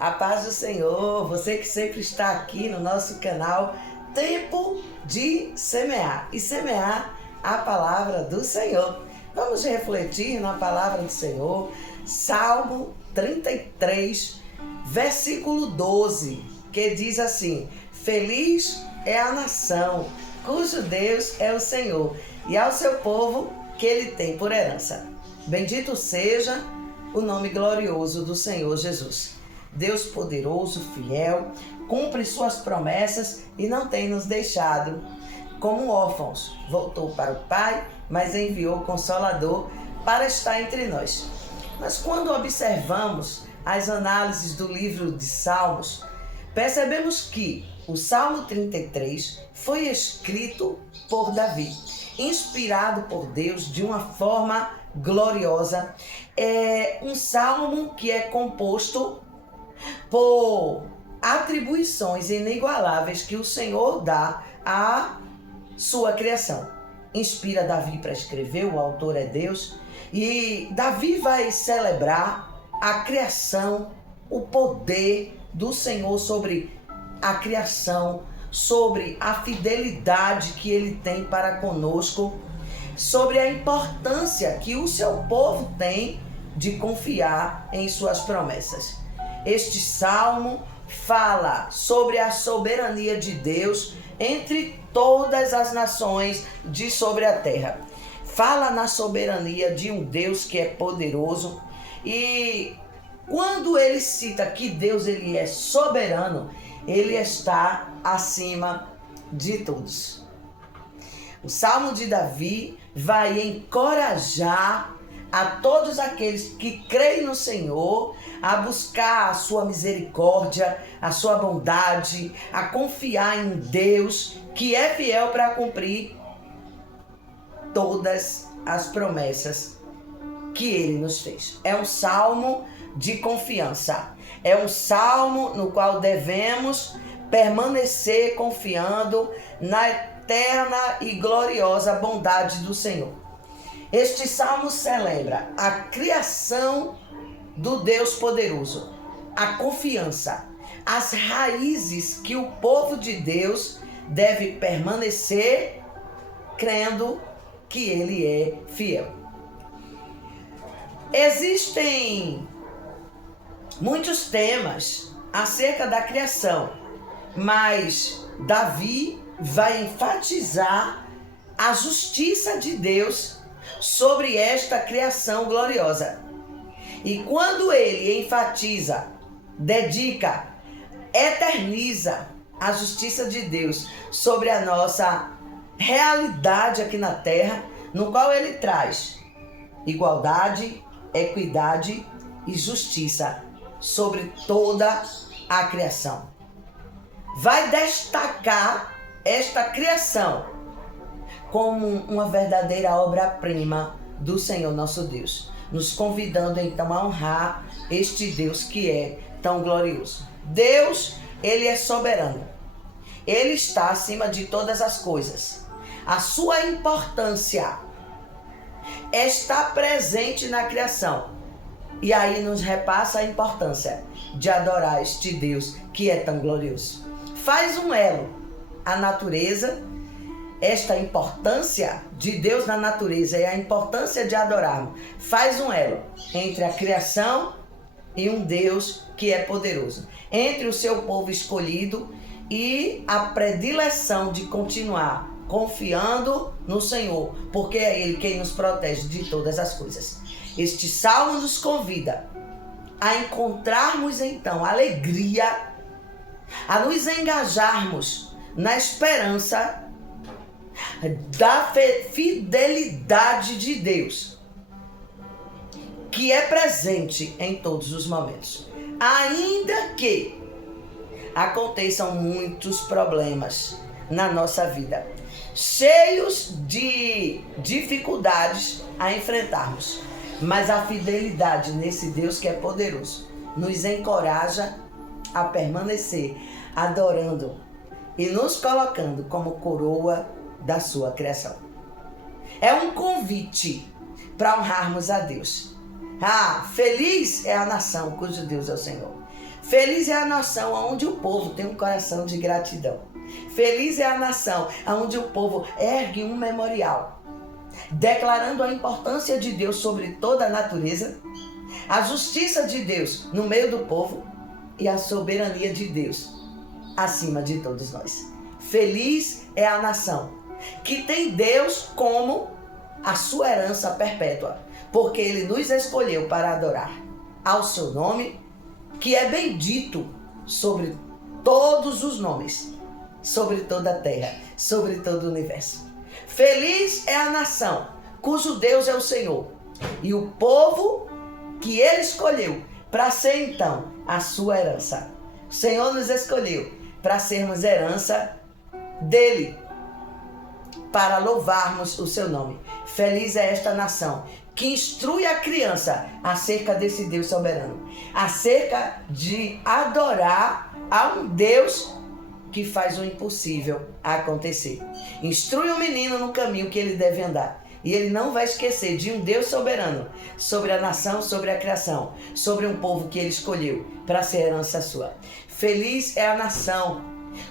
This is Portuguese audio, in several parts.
A paz do Senhor, você que sempre está aqui no nosso canal Tempo de Semear e semear a palavra do Senhor. Vamos refletir na palavra do Senhor, Salmo 33, versículo 12, que diz assim: Feliz é a nação cujo Deus é o Senhor e ao seu povo que ele tem por herança. Bendito seja o nome glorioso do Senhor Jesus. Deus poderoso, fiel, cumpre suas promessas e não tem nos deixado como órfãos. Voltou para o Pai, mas enviou o Consolador para estar entre nós. Mas quando observamos as análises do livro de Salmos, percebemos que o Salmo 33 foi escrito por Davi, inspirado por Deus de uma forma gloriosa. É um salmo que é composto por atribuições inigualáveis que o Senhor dá à sua criação. Inspira Davi para escrever, o autor é Deus, e Davi vai celebrar a criação, o poder do Senhor sobre a criação, sobre a fidelidade que ele tem para conosco, sobre a importância que o seu povo tem de confiar em suas promessas. Este salmo fala sobre a soberania de Deus entre todas as nações de sobre a terra. Fala na soberania de um Deus que é poderoso, e quando ele cita que Deus ele é soberano, ele está acima de todos. O Salmo de Davi vai encorajar a todos aqueles que creem no Senhor a buscar a sua misericórdia, a sua bondade, a confiar em Deus, que é fiel para cumprir todas as promessas que Ele nos fez. É um salmo de confiança. É um salmo no qual devemos permanecer confiando na eterna e gloriosa bondade do Senhor. Este salmo celebra a criação do Deus poderoso, a confiança, as raízes que o povo de Deus deve permanecer crendo que Ele é fiel. Existem muitos temas acerca da criação, mas Davi vai enfatizar a justiça de Deus sobre esta criação gloriosa. E quando ele enfatiza, dedica, eterniza a justiça de Deus sobre a nossa realidade aqui na terra, no qual ele traz igualdade, equidade e justiça sobre toda a criação. Vai destacar esta criação como uma verdadeira obra-prima do Senhor nosso Deus, nos convidando então a honrar este Deus que é tão glorioso. Deus, Ele é soberano. Ele está acima de todas as coisas. A sua importância está presente na criação. E aí nos repassa a importância de adorar este Deus que é tão glorioso. Faz um elo a natureza, esta importância de Deus na natureza e a importância de adorarmos, faz um elo entre a criação e um Deus que é poderoso, entre o seu povo escolhido e a predileção de continuar confiando no Senhor, porque é Ele quem nos protege de todas as coisas. Este salmo nos convida a encontrarmos então alegria, a nos engajarmos na esperança da fidelidade de Deus, que é presente em todos os momentos. Ainda que aconteçam muitos problemas na nossa vida, cheios de dificuldades a enfrentarmos, mas a fidelidade nesse Deus que é poderoso nos encoraja a permanecer adorando e nos colocando como coroa da sua criação. É um convite para honrarmos a Deus. Feliz é a nação cujo Deus é o Senhor. Feliz é a nação onde o povo tem um coração de gratidão. Feliz é a nação onde o povo ergue um memorial, declarando a importância de Deus sobre toda a natureza, a justiça de Deus no meio do povo e a soberania de Deus acima de todos nós. Feliz é a nação que tem Deus como a sua herança perpétua, porque Ele nos escolheu para adorar ao seu nome, que é bendito sobre todos os nomes, sobre toda a terra, sobre todo o universo. Feliz é a nação cujo Deus é o Senhor e o povo que Ele escolheu para ser então a sua herança. O Senhor nos escolheu para sermos herança dele, para louvarmos o seu nome. Feliz é esta nação que instrui a criança acerca desse Deus soberano, acerca de adorar a um Deus que faz o impossível acontecer. Instrui o menino no caminho que ele deve andar, e ele não vai esquecer de um Deus soberano sobre a nação, sobre a criação, sobre um povo que ele escolheu para ser herança sua. Feliz é a nação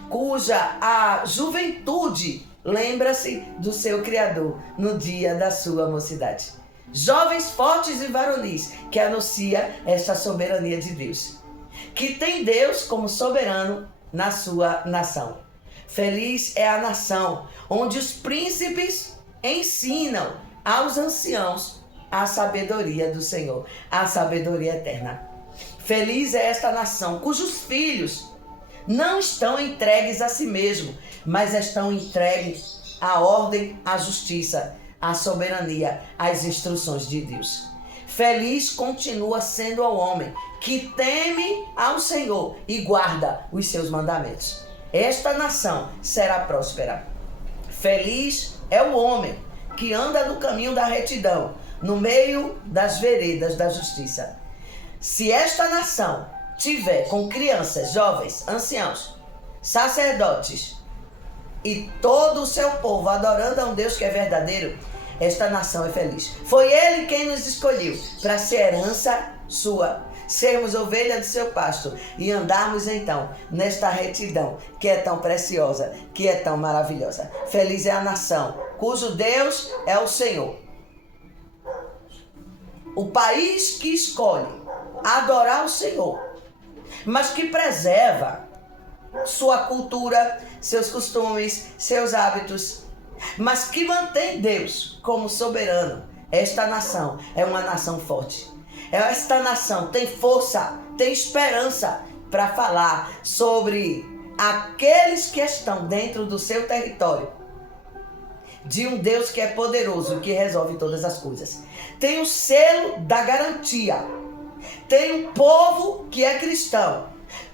cuja a juventude lembra-se do seu Criador no dia da sua mocidade. Jovens fortes e varonis que anuncia esta soberania de Deus, que tem Deus como soberano na sua nação. Feliz é a nação onde os príncipes ensinam aos anciãos a sabedoria do Senhor, a sabedoria eterna. Feliz é esta nação cujos filhos não estão entregues a si mesmo, mas estão entregues à ordem, à justiça, à soberania, às instruções de Deus. Feliz continua sendo o homem que teme ao Senhor e guarda os seus mandamentos. Esta nação será próspera. Feliz é o homem que anda no caminho da retidão, no meio das veredas da justiça. Se esta nação tiver com crianças, jovens, anciãos, sacerdotes e todo o seu povo adorando a um Deus que é verdadeiro, esta nação é feliz. Foi Ele quem nos escolheu para ser herança sua, sermos ovelha do seu pasto e andarmos então nesta retidão que é tão preciosa, que é tão maravilhosa. Feliz é a nação cujo Deus é o Senhor. O país que escolhe adorar o Senhor, mas que preserva sua cultura, seus costumes, seus hábitos, mas que mantém Deus como soberano. Esta nação é uma nação forte. Esta nação tem força, tem esperança para falar sobre aqueles que estão dentro do seu território, de um Deus que é poderoso, que resolve todas as coisas. Tem o selo da garantia. Tem um povo que é cristão.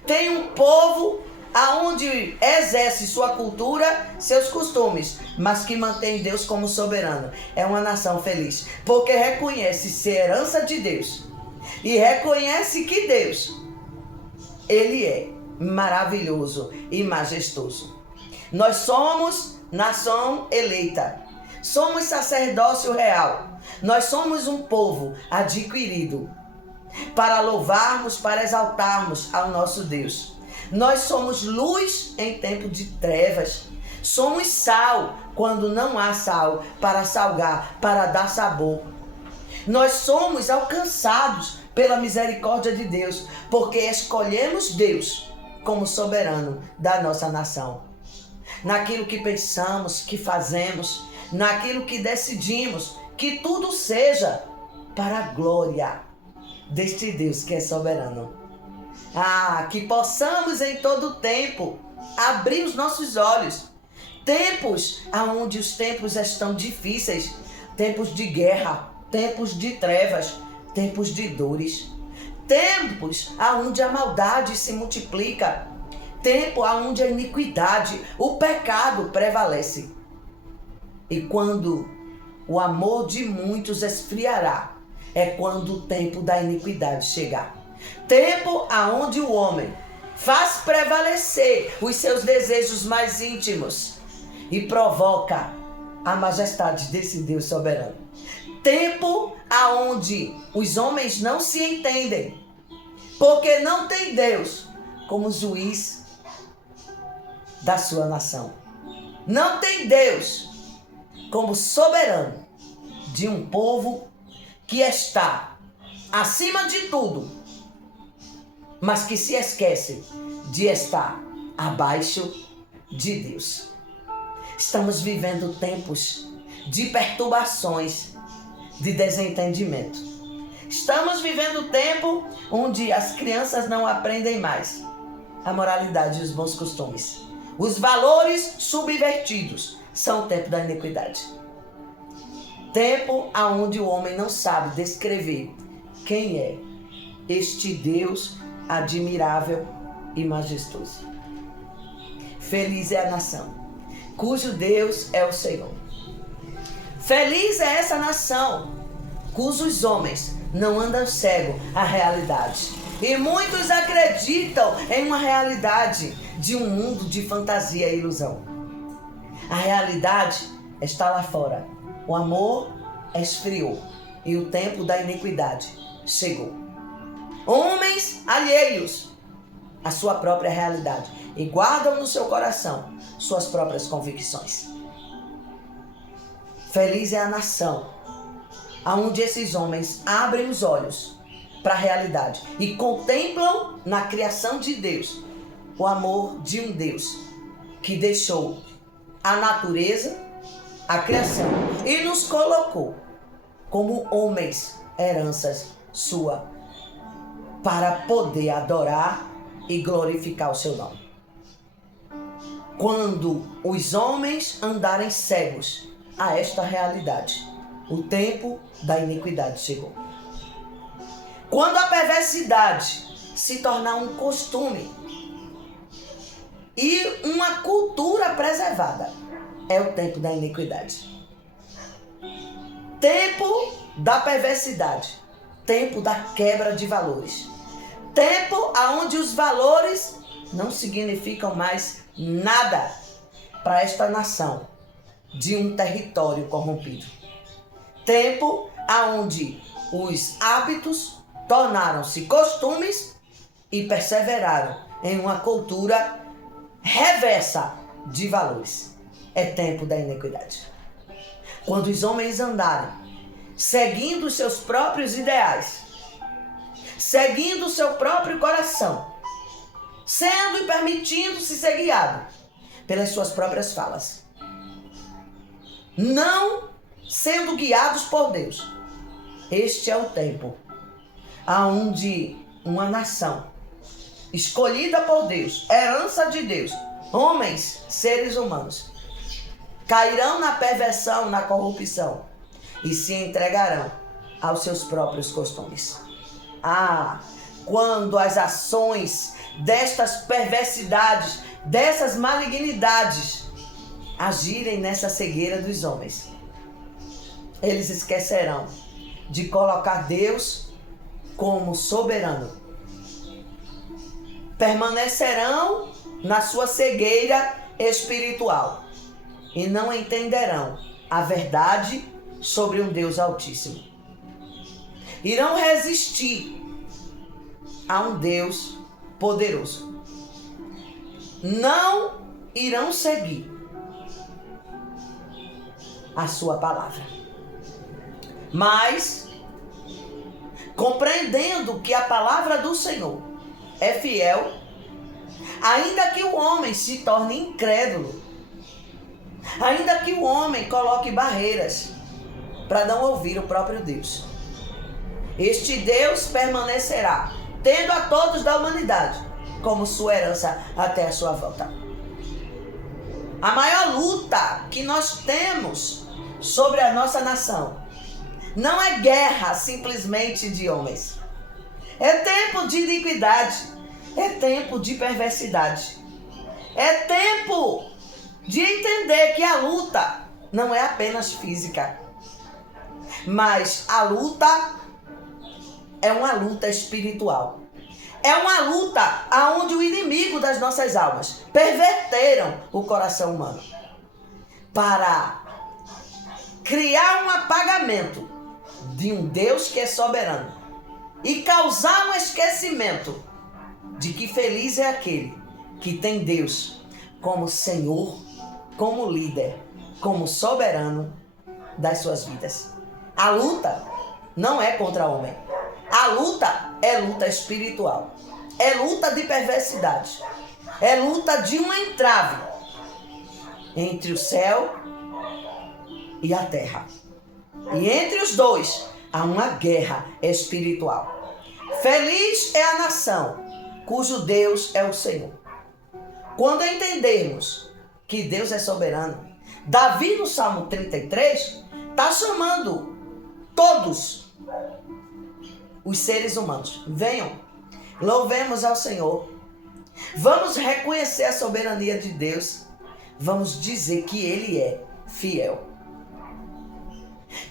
Tem um povo aonde exerce sua cultura, seus costumes, mas que mantém Deus como soberano. É uma nação feliz, porque reconhece ser herança de Deus e reconhece que Deus, Ele é maravilhoso e majestoso. Nós somos nação eleita, somos sacerdócio real, nós somos um povo adquirido para louvarmos, para exaltarmos ao nosso Deus. Nós somos luz em tempo de trevas. Somos sal quando não há sal para salgar, para dar sabor. Nós somos alcançados pela misericórdia de Deus, porque escolhemos Deus como soberano da nossa nação. Naquilo que pensamos, que fazemos, naquilo que decidimos, que tudo seja para a glória deste Deus que é soberano. Que possamos em todo tempo abrir os nossos olhos. Tempos onde os tempos estão difíceis, tempos de guerra, tempos de trevas, tempos de dores, tempos onde a maldade se multiplica, tempo onde a iniquidade, o pecado prevalece. E quando o amor de muitos esfriará, é quando o tempo da iniquidade chegar. Tempo aonde o homem faz prevalecer os seus desejos mais íntimos e provoca a majestade desse Deus soberano. Tempo aonde os homens não se entendem. porque não tem Deus como juiz da sua nação. Não tem Deus como soberano de um povo que está acima de tudo, mas que se esquece de estar abaixo de Deus. Estamos vivendo tempos de perturbações, de desentendimento. Estamos vivendo tempo onde as crianças não aprendem mais a moralidade e os bons costumes. Os valores subvertidos são o tempo da iniquidade. Tempo onde o homem não sabe descrever quem é este Deus admirável e majestoso. Feliz é a nação cujo Deus é o Senhor. Feliz é essa nação cujos homens não andam cegos à realidade. E muitos acreditam em uma realidade de um mundo de fantasia e ilusão. A realidade está lá fora. O amor esfriou e o tempo da iniquidade chegou. Homens alheios à sua própria realidade e guardam no seu coração suas próprias convicções. Feliz é a nação onde esses homens abrem os olhos para a realidade e contemplam na criação de Deus o amor de um Deus que deixou a natureza, a criação, e nos colocou como homens, heranças sua, para poder adorar e glorificar o seu nome. Quando os homens andarem cegos a esta realidade, o tempo da iniquidade chegou. Quando a perversidade se tornar um costume e uma cultura preservada, é o tempo da iniquidade. Tempo da perversidade, tempo da quebra de valores, tempo onde os valores não significam mais nada para esta nação de um território corrompido. Tempo onde os hábitos tornaram-se costumes e perseveraram em uma cultura reversa de valores. É tempo da iniquidade. Quando os homens andarem seguindo os seus próprios ideais, seguindo o seu próprio coração, sendo e permitindo-se ser guiado pelas suas próprias falas, não sendo guiados por Deus. Este é o tempo onde uma nação escolhida por Deus, herança de Deus, homens, seres humanos, cairão na perversão, na corrupção e se entregarão aos seus próprios costumes. Quando as ações destas perversidades, dessas malignidades agirem nessa cegueira dos homens, eles esquecerão de colocar Deus como soberano. Permanecerão na sua cegueira espiritual e não entenderão a verdade sobre um Deus Altíssimo. Irão resistir a um Deus poderoso. Não irão seguir a sua palavra. Mas, compreendendo que a palavra do Senhor é fiel, ainda que o homem se torne incrédulo, ainda que o homem coloque barreiras para não ouvir o próprio Deus, este Deus permanecerá, tendo a todos da humanidade como sua herança até a sua volta. A maior luta que nós temos sobre a nossa nação não é guerra simplesmente de homens. É tempo de iniquidade, é tempo de perversidade, é tempo de entender que a luta não é apenas física, mas a luta é uma luta espiritual. É uma luta onde o inimigo das nossas almas perverteram o coração humano para criar um apagamento de um Deus que é soberano e causar um esquecimento de que feliz é aquele que tem Deus como Senhor, como líder, como soberano das suas vidas. A luta não é contra o homem. A luta é luta espiritual. É luta de perversidade. É luta de uma entrave entre o céu e a terra. E entre os dois há uma guerra espiritual. Feliz é a nação cujo Deus é o Senhor. Quando entendermos que Deus é soberano, Davi no Salmo 33 está chamando todos os seres humanos. Venham, louvemos ao Senhor. Vamos reconhecer a soberania de Deus. Vamos dizer que Ele é fiel.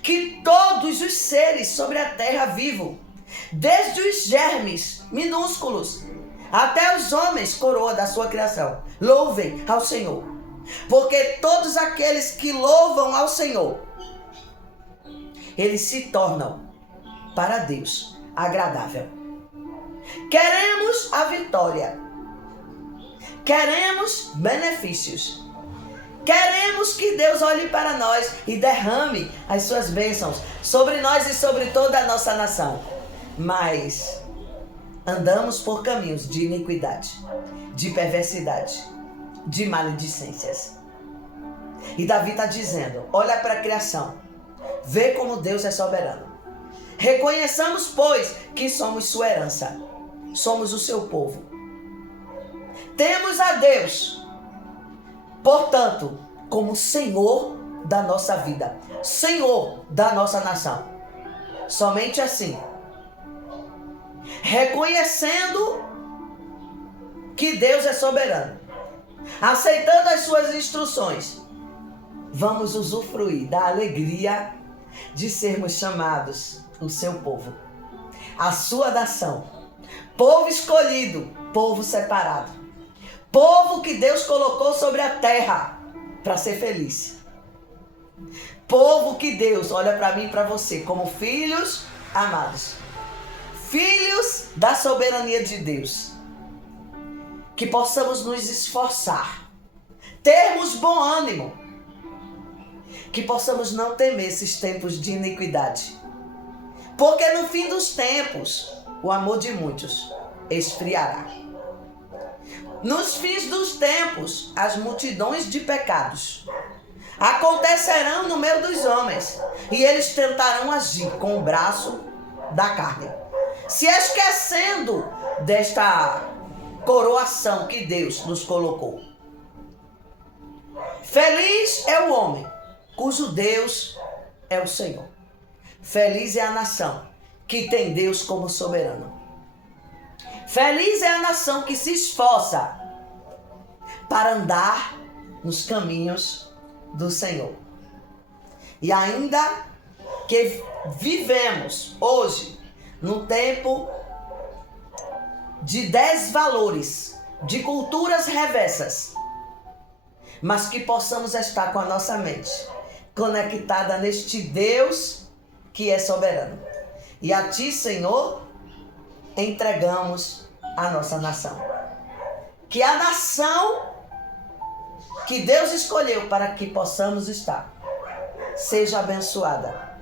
Que todos os seres sobre a terra vivam, desde os germes minúsculos até os homens, coroa da sua criação, louvem ao Senhor. Porque todos aqueles que louvam ao Senhor, eles se tornam para Deus agradável. Queremos a vitória. Queremos benefícios. Queremos que Deus olhe para nós e derrame as suas bênçãos sobre nós e sobre toda a nossa nação. Mas andamos por caminhos de iniquidade, de perversidade, de maledicências. E Davi está dizendo, olha para a criação, vê como Deus é soberano. Reconheçamos, pois, que somos sua herança, somos o seu povo. Temos a Deus, portanto, como Senhor da nossa vida, Senhor da nossa nação. Somente assim, reconhecendo que Deus é soberano, aceitando as suas instruções, vamos usufruir da alegria de sermos chamados o seu povo, a sua nação, povo escolhido, povo separado, povo que Deus colocou sobre a terra para ser feliz, povo que Deus olha para mim e para você como filhos amados, filhos da soberania de Deus. Que possamos nos esforçar, termos bom ânimo, que possamos não temer esses tempos de iniquidade, porque no fim dos tempos o amor de muitos esfriará. Nos fins dos tempos as multidões de pecados acontecerão no meio dos homens e eles tentarão agir com o braço da carne, se esquecendo desta coroação que Deus nos colocou. Feliz é o homem cujo Deus é o Senhor. Feliz é a nação que tem Deus como soberano. Feliz é a nação que se esforça para andar nos caminhos do Senhor. E ainda que vivemos hoje num tempo de desvalores, de culturas reversas, mas que possamos estar com a nossa mente conectada neste Deus que é soberano. E a Ti, Senhor, entregamos a nossa nação. Que a nação que Deus escolheu para que possamos estar seja abençoada.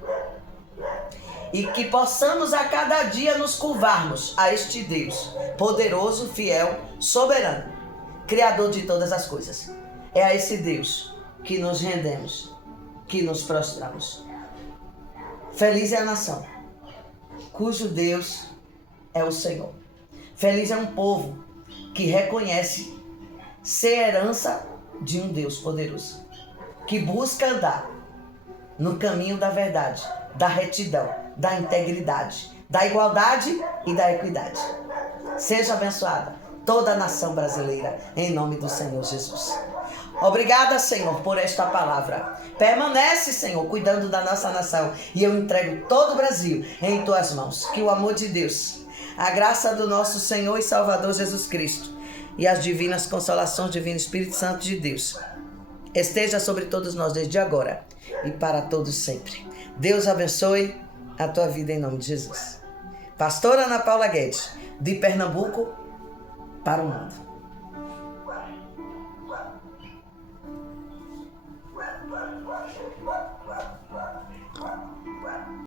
E que possamos a cada dia nos curvarmos a este Deus poderoso, fiel, soberano, Criador de todas as coisas. É a esse Deus que nos rendemos, que nos prostramos. Feliz é a nação cujo Deus é o Senhor. Feliz é um povo que reconhece ser herança de um Deus poderoso, que busca andar no caminho da verdade, da retidão, da integridade, da igualdade e da equidade. Seja abençoada toda a nação brasileira, em nome do Senhor Jesus. Obrigada, Senhor, por esta palavra. Permanece, Senhor, cuidando da nossa nação. E eu entrego todo o Brasil em Tuas mãos. Que o amor de Deus, a graça do nosso Senhor e Salvador Jesus Cristo e as divinas consolações, Divino Espírito Santo de Deus, esteja sobre todos nós desde agora e para todos sempre. Deus abençoe a tua vida em nome de Jesus. Pastora Ana Paula Guedes, de Pernambuco para o mundo.